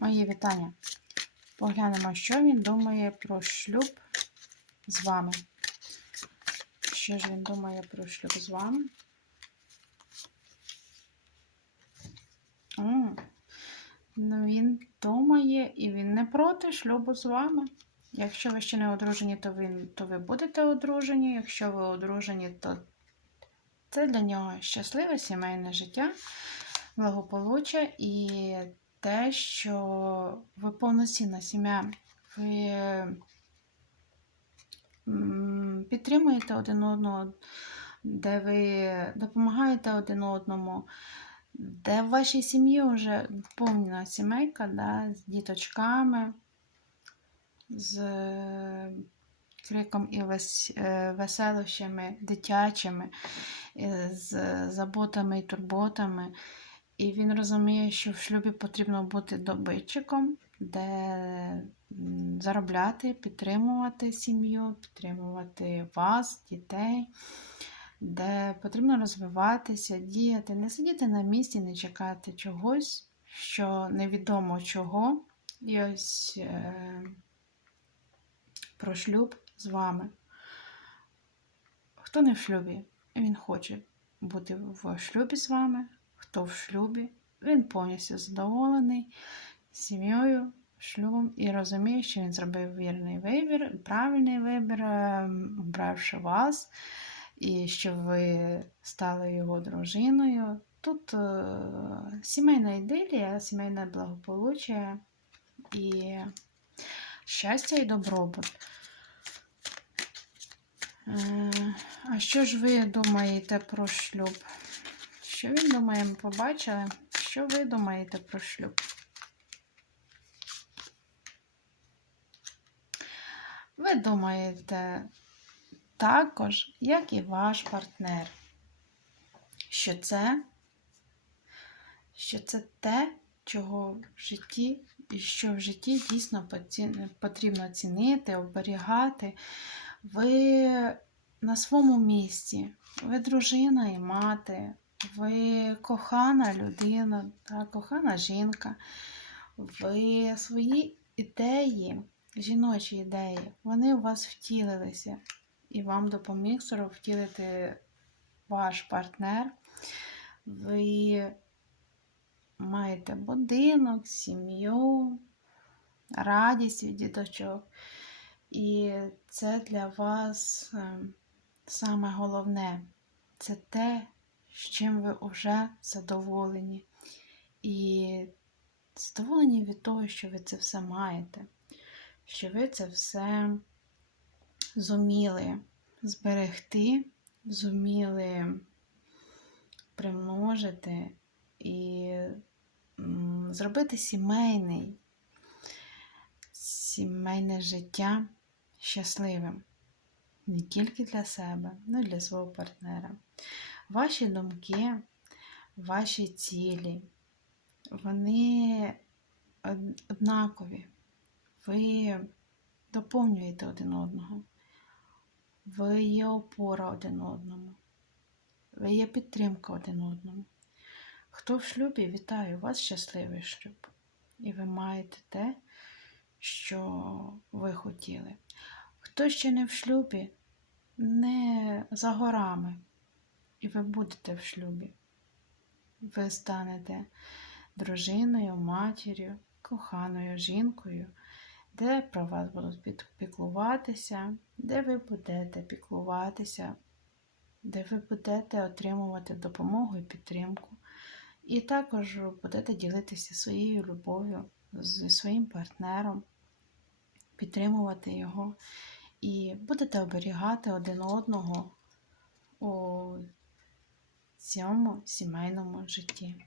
Мої вітання. Поглянемо, що він думає про шлюб з вами. Що ж він думає про шлюб з вами? О, ну він думає і він не проти шлюбу з вами. Якщо ви ще не одружені, то ви, то ви будете одружені. Якщо ви одружені, то це для нього щасливе сімейне життя, благополуччя і те, що ви повноцінна сім'я, ви підтримуєте один одного, де ви допомагаєте один одному, де в вашій сім'ї вже повна сімейка да, з діточками, з криком і е, веселощами дитячими, е, з заботами і турботами. І він розуміє, що в шлюбі потрібно бути добитчиком, де заробляти, підтримувати сім'ю, підтримувати вас, дітей, де потрібно розвиватися, діяти, не сидіти на місці, не чекати чогось, що невідомо чого. І ось е, про шлюб з вами. Хто не в шлюбі, він хоче бути в шлюбі з вами. Хто в шлюбі, він повністю задоволений сім'єю, шлюбом і розуміє, що він зробив вірний вибір, правильний вибір, ем, обравши вас, і що ви стали його дружиною. Тут е, сімейна ідилія, сімейне благополуччя і щастя і добробут. Е, А що ж ви думаєте про шлюб? Що він думає, ми побачили? Що ви думаєте про шлюб? Ви думаєте також, як і ваш партнер, що це, що це те, чого в житті, і що в житті дійсно потрібно цінити, оберігати. Ви на своєму місці, ви дружина і мати, ви кохана людина, та, кохана жінка, ви свої ідеї, жіночі ідеї, вони у вас втілилися. І вам допоміг втілити ваш партнер. Ви маєте будинок, сім'ю, радість від діточок. І це для вас ем, саме головне. Це те, з чим ви вже задоволені. І задоволені від того, що ви це все маєте, що ви це все зуміли зберегти, зуміли примножити і зробити сімейний, сімейне життя щасливим. Не тільки для себе, але й для свого партнера. Ваші думки, ваші цілі, вони однакові. Ви доповнюєте один одного. Ви є опора один одному. Ви є підтримка один одному. Хто в шлюбі, вітаю, вас щасливий шлюб. І ви маєте те, що ви хотіли. Хто ще не в шлюбі, не за горами, і ви будете в шлюбі. Ви станете дружиною, матір'ю, коханою жінкою, де про вас будуть піклуватися, де ви будете піклуватися, де ви будете отримувати допомогу і підтримку. І також будете ділитися своєю любов'ю зі своїм партнером, підтримувати його і будете оберігати один одного у цьому сімейному житті.